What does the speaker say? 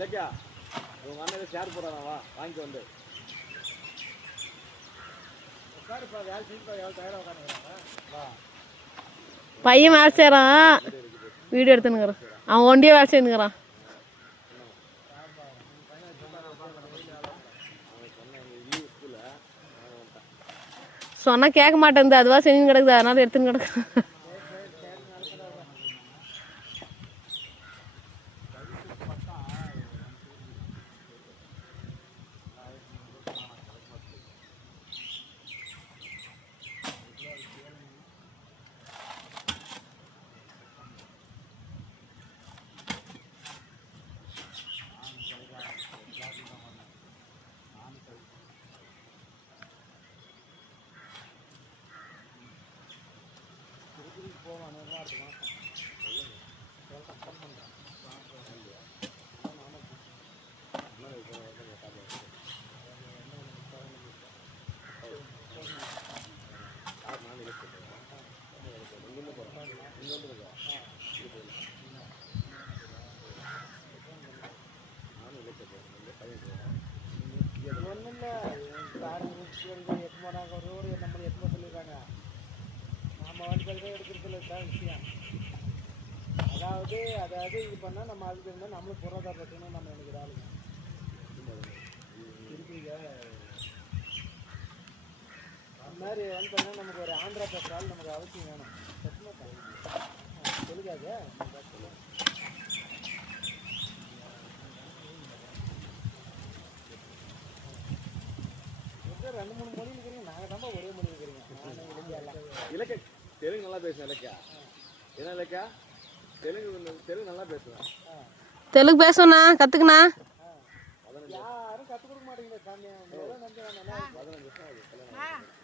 இல்லைக்கா உங்கள் அண்ணன் ஷேர் போடுறாவா வாங்கிட்டு வந்து பையன் வேலை செய்கிறான், வீடியோ எடுத்துன்னுக்குறான். அவன் ஒண்டியே வேலை செய்யணுங்கிறான். சொன்னால் கேட்க மாட்டேங்குது, அதுவாக செஞ்சு கிடக்குது, அதனால எடுத்துன்னு கிடக்கு. அதாவது இது பண்ணால் நம்ம அதுக்கு இருந்தால் நம்மளுக்கு பொருளாதார பிரச்சனை நம்ம நினைக்கிறாங்க இருக்குங்க. அந்த மாதிரி வந்து பண்ணால் நமக்கு ஒரு ஆந்திரா பேசுகிறாலும் நமக்கு அவசியம் வேணும். சொல்லுக்காக ரெண்டு மூணு மொழி இருக்கிறீங்க, நாங்கள் தான் ஒரே மொழி இருக்கிறீங்க. இலக்கா தெலுங்கு நல்லா பேசுவேன். இலக்கா என்ன இலக்கா தெலுங்கு நல்லா பேசுவேன். தெலுங்கு பேசுவேண்ணா, கற்றுக்குண்ணா. யாரும் கற்றுக் கொடுக்க மாட்டேங்குது. 15 வருஷம் ஆகுது.